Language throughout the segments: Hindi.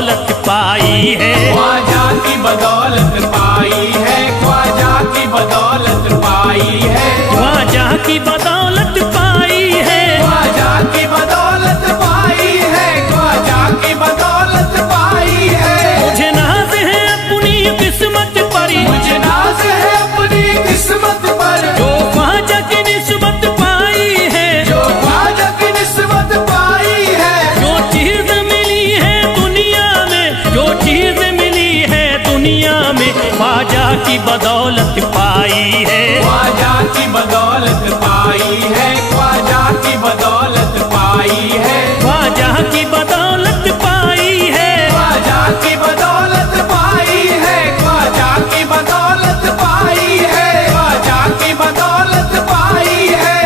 बदौलत पाई है, ख्वाजा की बदौलत पाई है, ख्वाजा की बदौलत पाई है, ख्वाजा की बदौलत पाई है, ख्वाजा की बदौलत पाई है, ख्वाजा की बदौलत पाई है। मुझे नाज है अपनी किस्मत पर, मुझे नाज है अपनी किस्मत पर, जो ख्वाजा की निस्बत पाई है, जो ख्वाजा की निस्बत पाई है। जो चीज मिली है दुनिया में, जो चीज मिली है दुनिया में, ख्वाजा की बदौलत पाई है, ख्वाजा की बदौलत पाई है, ख्वाजा की बदौलत पाई है, ख्वाजा की बदौलत पाई है, ख्वाजा की बदौलत पाई है, ख्वाजा की बदौलत पाई है, ख्वाजा की बदौलत पाई है।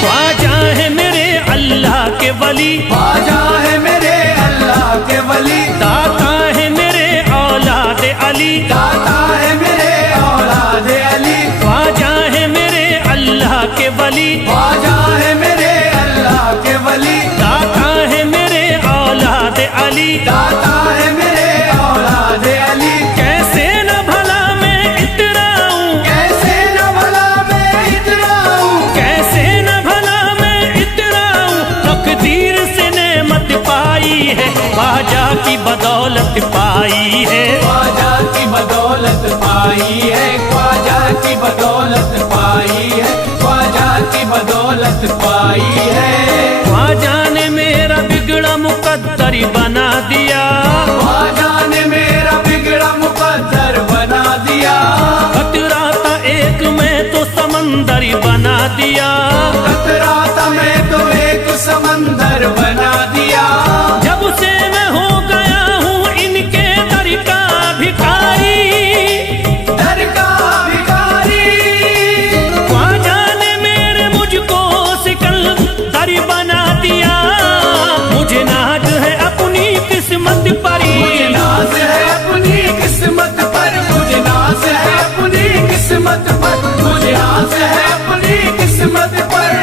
ख्वाजा है मेरे अल्लाह के वली, ख्वाजा है मेरे अल्लाह के वली, दाता है मेरे औलाद अली, दाता है मेरे औलाद अली, ख्वाजा है मेरे अल्लाह के वली, ख्वाजा है मेरे अल्लाह के वली, दाता है मेरे औलाद अली, दाता है मेरे औलाद अली। कैसे न भला मैं इतराऊं, कैसे न भला मैं इतराऊं, कैसे न भला मैं इतराऊं, तकदीर से नेमत पाई है, ख्वाजा की बदौलत पाई है, ख्वाजा की बदौलत पाई है, ख्वाजा की बदौलत पाई है, ख्वाजा की बदौलत पाई है। ख्वाजा ने मेरा बिगड़ा मुकद्दर बना दिया, ख्वाजा ने मेरा बिगड़ा मुकद्दर बना दिया, खतरा था एक मैं तो समंदर बना दिया, खतरा था मैं तो एक समंदर बना दिया। जब से मैं हो गया हूँ इनके दर का भिखारी, दर का भिखारी, ख्वाजा ने मेरे मुझको सिकंदर बना दिया, मुझे नाज है अपनी किस्मत पर, मुझे नाज है अपनी किस्मत पर, मुझे नाज है अपनी किस्मत पर, मुझे नाज है अपनी किस्मत पर।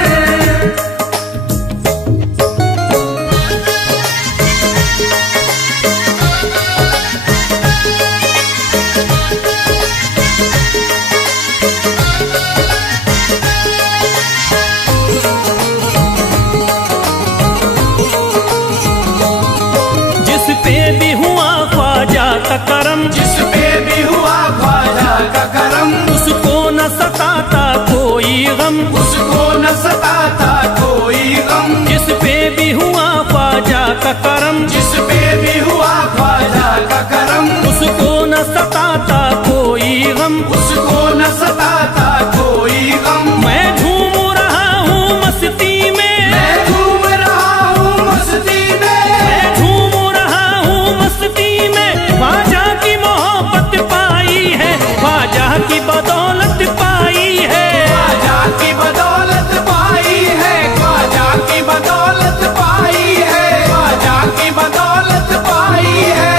जिस पे भी हुआ ख्वाजा का करम, जिस पे भी हुआ ख्वाजा का करम, उसको न सताता कोई गम, उसको न सताता कोई गम। जिस पे भी हुआ ख्वाजा का करम, जिस पे भी हुआ ख्वाजा का करम, उसको न सताता कोई गम, उसको न सताता कोई गम। मैं झूम रहा हूँ मस्ती में, मैं झूम रहा हूँ मस्ती में, मैं झूम रहा हूँ मस्ती में, ख्वाजा की मोहब्बत पाई है, ख्वाजा की बदौलत पाई है, ख्वाजा की बदौलत पाई है, ख्वाजा की बदौलत पाई है, ख्वाजा की बदौलत पाई है।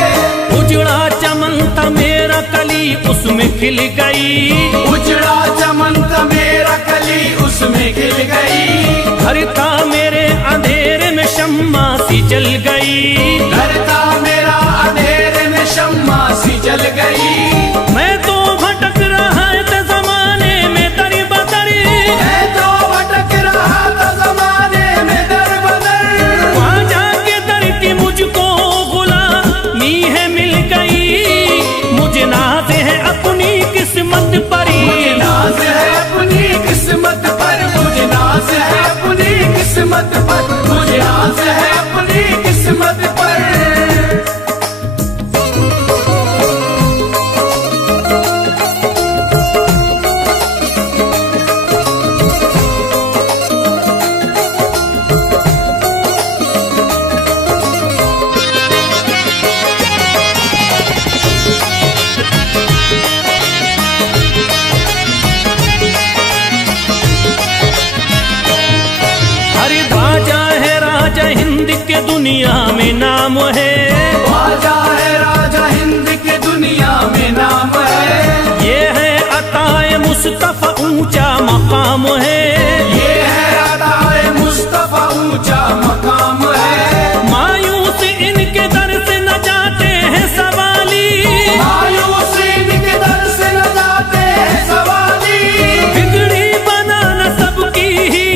उजड़ा चमन था मेरा कली उसमें खिल गई, उजड़ा चमन था मेरा कली उसमें खिल गई, घर था मेरे अंधेरे में शम्मा सी जल गई, घर था मेरा अंधेरे में शम्मा सी जल गई। मैं तो भटक रहा था जमाने में दर बदर, मैं तो भटक रहा था जमाने में दर बदर, ख्वाजा के दर की मुझको गुलामी है मिल गई, मुझे नाज है अपनी किस्मत पर, मुझे नाज है अपनी किस्मत पर, मुझे नाज है अपनी किस्मत के दुनिया में नाम है, ख्वाजा है राजा हिंद के दुनिया में नाम है। ये है अताए मुस्तफा ऊंचा मकाम है, ये है अताए मुस्तफा ऊंचा मकाम है। मायूस इनके दर से न जाते हैं सवाली, मायूस इनके दर से न जाते हैं सवाली। बिगड़ी बनाना सबकी ही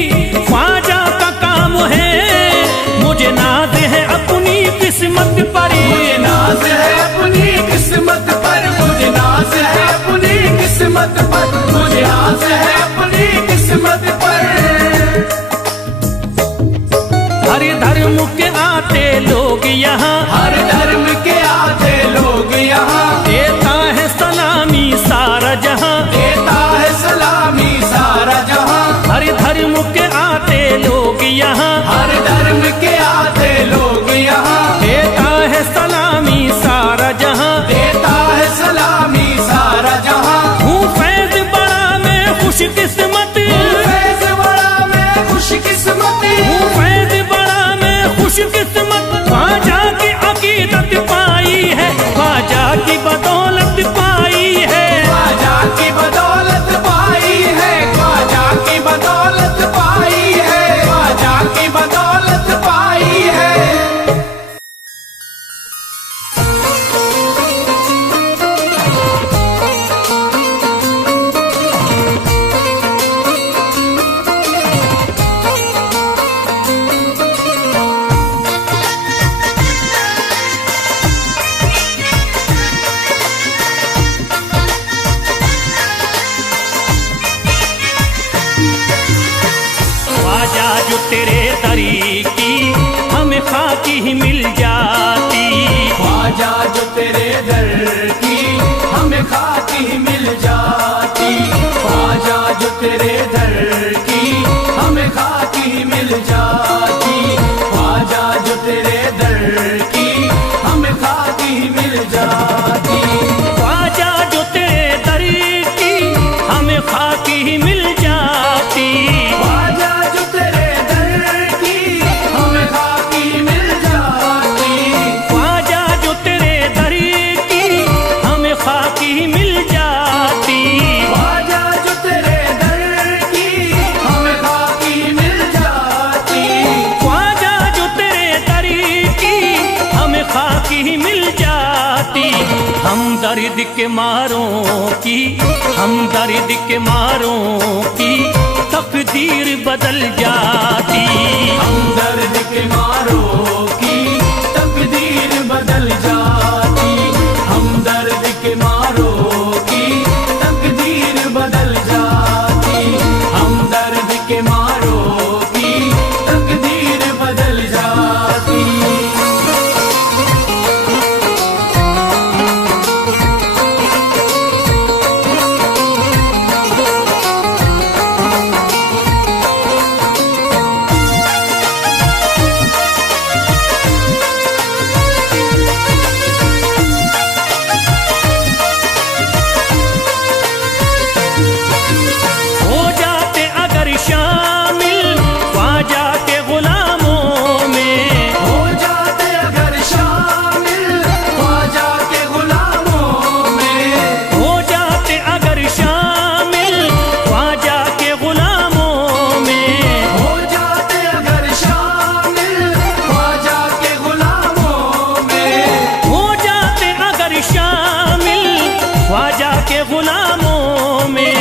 ख्वाजा का काम है। मुझे नाज है अपनी किस्मत पर, मुझे नाज है अपनी किस्मत पर, मुझे नाज है अपनी किस्मत पर, मुझे नाज है अपनी किस्मत पर। हर धर्म के आते लोग यहाँ, हर धर्म के आते लोग यहाँ, देता है सलामी सारा जहाँ, देता है सलामी सारा जहाँ। हर धर्म के आते लोग यहाँ, हर धर्म के आते लोग यहाँ, देता है सलामी सारा जहाँ, देता है सलामी सारा जहाँ। हूँ फैज बड़ा मैं खुशकिस्मत, फैज़ बड़ा मैं खुशकिस्मत, हूँ फैज बड़ा मैं खुशकिस्मत। ख्वाजा की अकीदत पाई है, ख्वाजा की बदौलत पाई है, ख्वाजा की बदौलत पाई है, ख्वाजा की बदौलत पाई है, ख्वाजा की बदौलत पाई है। ख्वाजा जो तेरे दरी की हमें खाकी ही मिल जाती, ख्वाजा जो तेरे दर की हमें खाकी ही मिल जाती, ख्वाजा जो तेरे दर की हमें खाकी ही मिल जाती, ख्वाजा जो तेरे दर की हमें खाकी ही मिल जाती। ख्वाजा जो तेरे दरी की हमें खाकी ही मिल जाती, ख्वाजा जो तेरे दर की हमें खाकी मिल जाती, ख्वाजा जो तेरे दरी की हमें खाकी ही मिल जाती, ख्वाजा जो तेरे दर की हमें खाकी मिल जाती, ख्वाजा जो तेरे दरी की हमें खाकी ही मिल जाती। हम दर्द के मारों की, हम दर्द के मारों की तकदीर बदल जाती, हम दर्द के मारों की तकदीर बदल जाती, हम दर्द के मारों की तकदीर बदल जाती, हम दर्द के मारों की तकदीर बदल जाती। हो जाते अगर शामिल ख्वाजा के गुलामों में, हो जाते अगर शामिल ख्वाजा के गुलामों में, हो जाते अगर शामिल ख्वाजा के गुलामों में, हो जाते अगर शामिल ख्वाजा के गुलामों में, हो जाते अगर शामिल ख्वाजा के गुलामों में।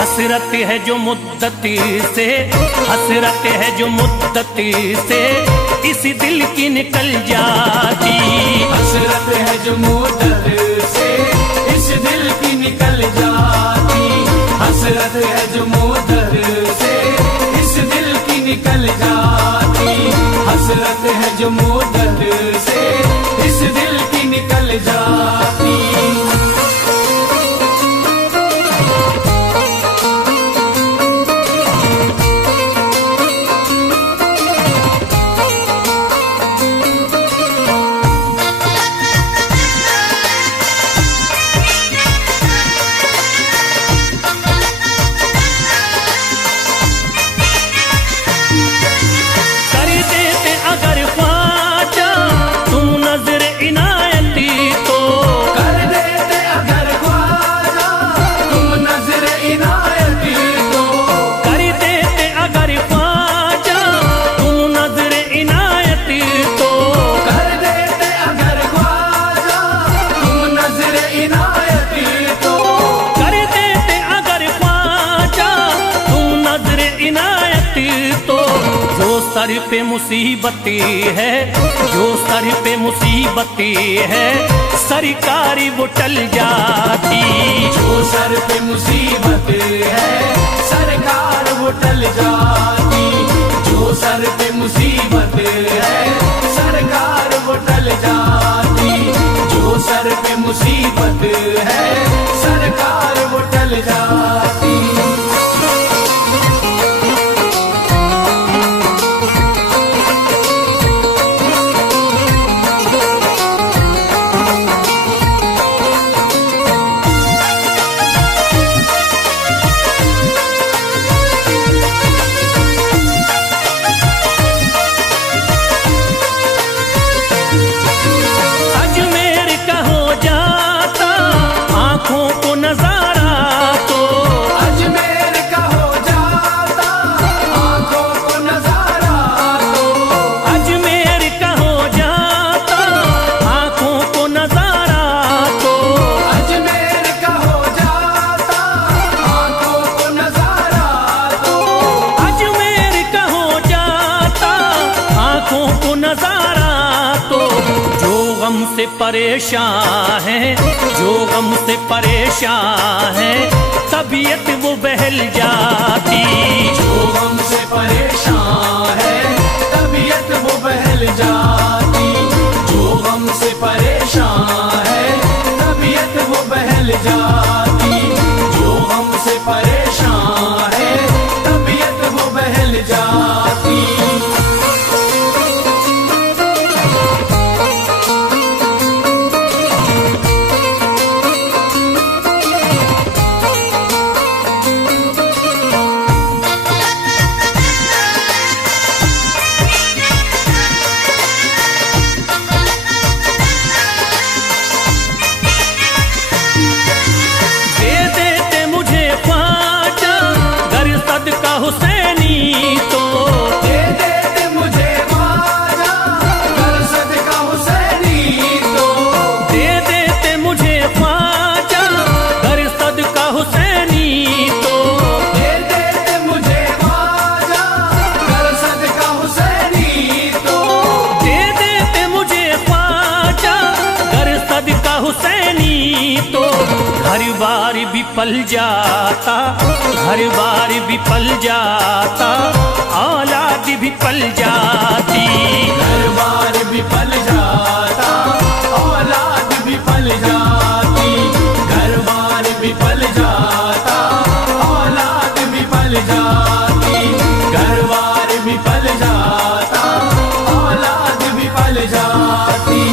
हसरत है जो मुद्दती से, हसरत है जो मुद्दती से इस दिल की निकल जाती, हसरत है जो मुद्दत से इस दिल की निकल जाती, हसरत है जो मुद्दत से इस दिल की निकल जाती, हसरत है जो मुद्दत से इस दिल की निकल जाती। कर देते अगर ख्वाजा सर पे मुसीबतें है, जो सर पे मुसीबतें है, सरकारी वो टल जाती। जो सर पे मुसीबत है सरकार वो टल जाती। जो सर पे मुसीबत है सरकार वो टल जाती। जो सर पे मुसीबत है सरकार वो टल जाती। से परेशान है, जो गम से परेशान है, तबीयत वो बहल जाती। जो गम से परेशान है तबीयत वो बहल जाती। जो गम से परेशान है तबीयत वो बहल जाती। जो गम से परेशान है तबीयत वो बहल जाती। हुसैनी तो दे देते मुझे ख्वाजा कर सदका हुसैनी तो। दे देते मुझे ख्वाजा कर सदका हुसैनी तो। दे देते मुझे ख्वाजा कर सदका हुसैनी तो। दे देते मुझे ख्वाजा कर सदका हुसैनी तो। घर बार भी पल जाता, घर बार भी पल जाता, औलाद भी पल जाती। घर बार भी पल जाता औलाद भी पल जाती। घर बार भी पल जाता औलाद भी पल जाती। घर बार भी पल जाता औलाद भी पल जाती।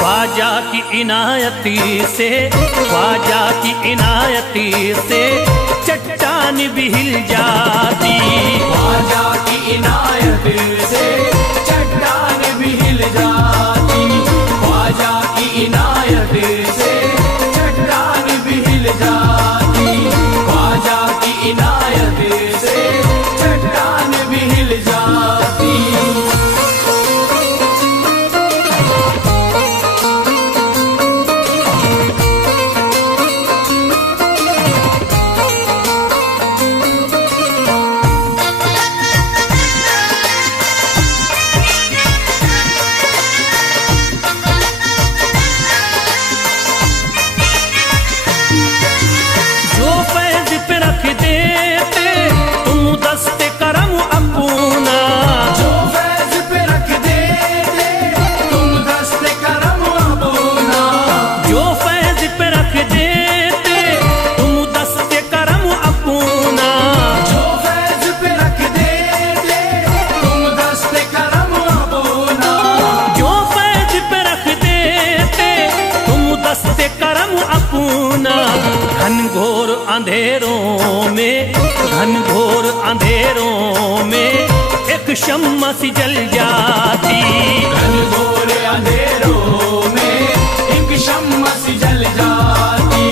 ख्वाजा की इनायती से, ख्वाजा की इनायती से चट्टान भी हिल जाती। ख्वाजा की इनायत से चट्टान भी हिल जाती। ख्वाजा की इनायत से चट्टान भी हिल जाती। ख्वाजा की इनायत से चट्टान भी हिल जाती। अंधेरों में, घनघोर अंधेरों में एक शम्मा सी जल जाती। घनघोर अंधेरों में एक शम्मा सी जल जाती।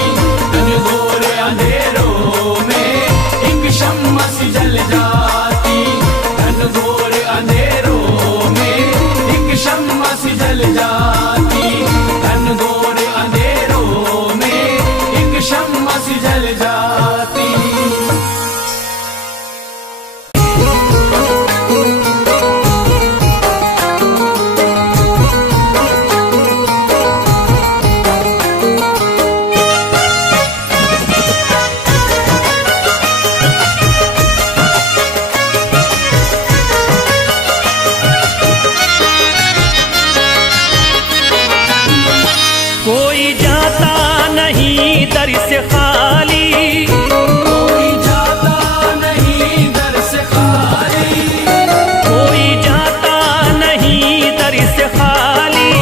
घनघोर अंधेरों में एक शम्मा सी जल जाती। घनघोर अंधेरों में एक शम्मा सी जल जाती। घनघोर अंधेरों में एक शम्मा सी जल जाती। कोई जाता नहीं दर से खाली, कोई जाता नहीं दर से खाली। कोई जाता नहीं दर से खाली,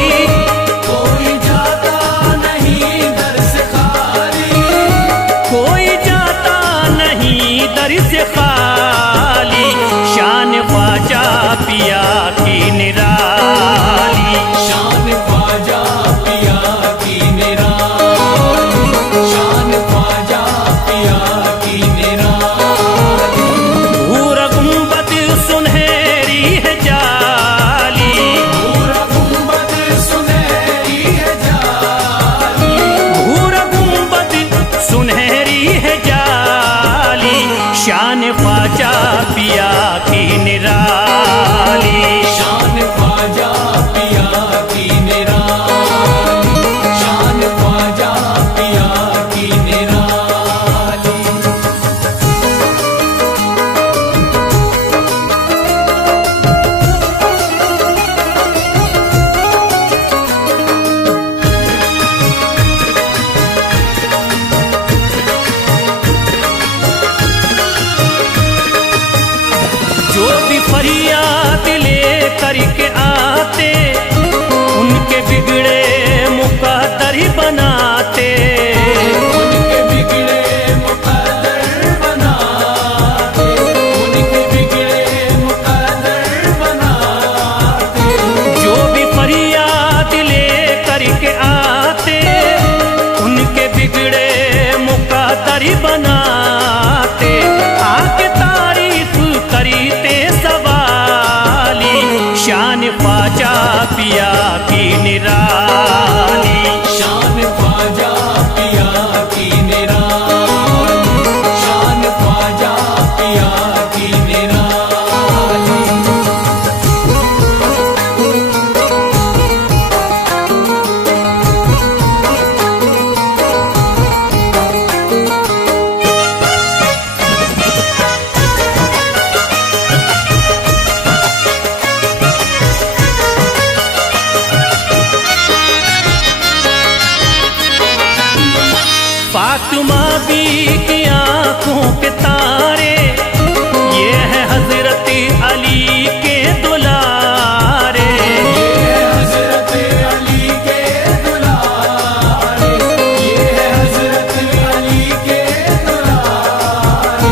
कोई जाता नहीं दर से खाली। कोई जाता नहीं दर से खाली। शान ख्वाजा पिया की निराली, शान ख्वाजा पिया की निराली। शान ख्वाजा पिया की निराली। पूरा गुंबद सुनहरी है जाली, पूरा गुंबद सुनहरी है जाली। पूरा गुंबद सुनहरी है जाली। शान ख्वाजा पिया की निराली, शान ख्वाजा पिया की निराली। शान ख्वाजा पिया की निराली। जो भी फरियाद ले करके आते उनके बिगड़े मुकद्दर ही बनाते। उनके बिगड़े मुकद्दर बनाते। उनके बिगड़े मुकद्दर बनाते। जो भी फरियाद ले करके आते उनके बिगड़े मुकद्दर ही बनाते। आके तारीफ करते सवाली। शान ख्वाजा पिया की निराली, शान ख्वाजा पिया की निराली। शान ख्वाजा पिया की निराली। फातिमा बी की आंखों के तारे ये है हजरत अली के दुलारे। ये है हजरत अली के दुलारे। ये है हजरत अली के दुलारे।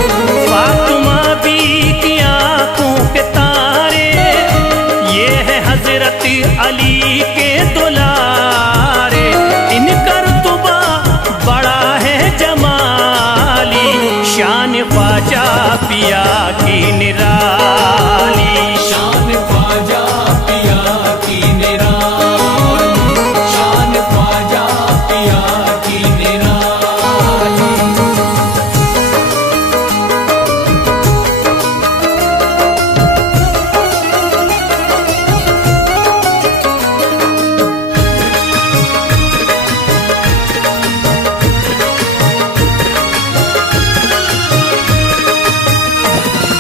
फातिमा बी की आंखों के तारे ये है हजरत अली के दुलारे। इनका रुतबा बड़ा है जमाली। शान ख्वाजा पिया की निराली, शान ख्वाजा पिया की निराली। शान ख्वाजा पिया की निराली।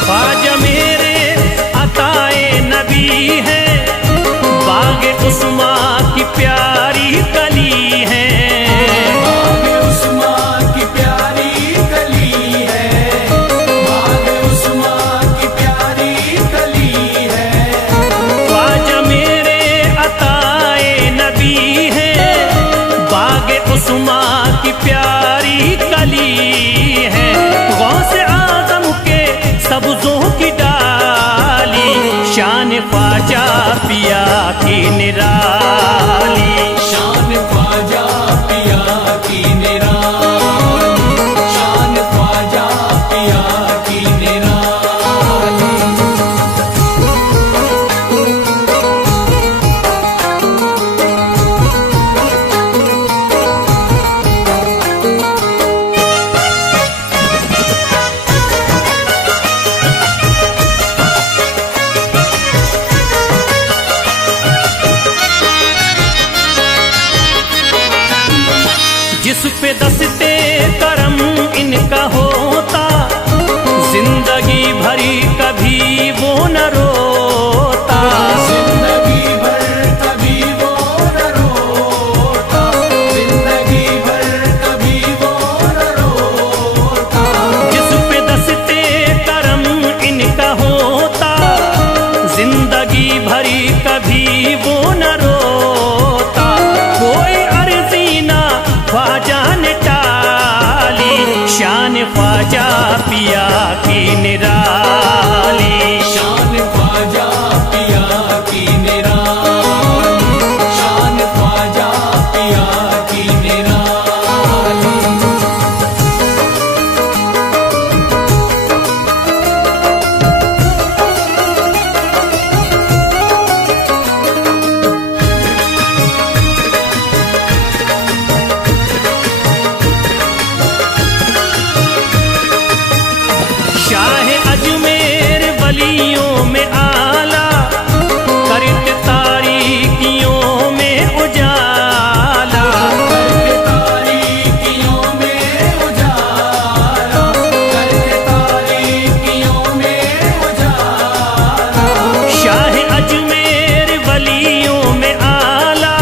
ख्वाजा मेरे अताए नबी है, बाग उस्मा की प्यारी कली है। बाग उस्मा की प्यारी कली है। बाग उस्मा की प्यारी कली है। ख्वाजा मेरे अताए नबी है, बाग उस्मा की प्यारी कली पिया की निराली। शान ख्वाजा पिया की निराली, शान ख्वाजा पिया की निराली। जिस पे दस्ते करम इनका होता, जिंदगी भरी कभी वो न रोता। जिंदगी भर कभी वो न रोता, जिंदगी भर कभी वो न रोता। जिस पे दस्ते करम इनका होता, जिंदगी भरी कभी वो न रोता। कोई अर्जी ना ख्वाजा ने टाली, शान ख्वाजा पिया की निराली। शान ख्वाजा पिया की निराली, शान ख्वाजा पिया की निराली। शाह अजमेर वलियों में आला, करत तारीकियों में उजाला। करके तारीकियों में उजाला, करके तारीकियों में उजाला। शाह अजमेर वलियों में आला,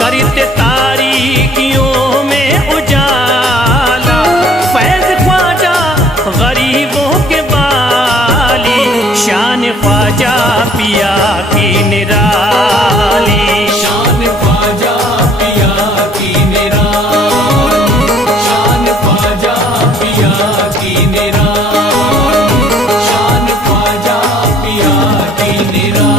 करत तारीकियों में उजाला। फैज ख्वाजा गरीबों के बाली, शान ख्वाजा पिया की निराली। शान ख्वाजा पिया की निराली, शान ख्वाजा पिया की निराली, शान ख्वाजा पिया की निराली।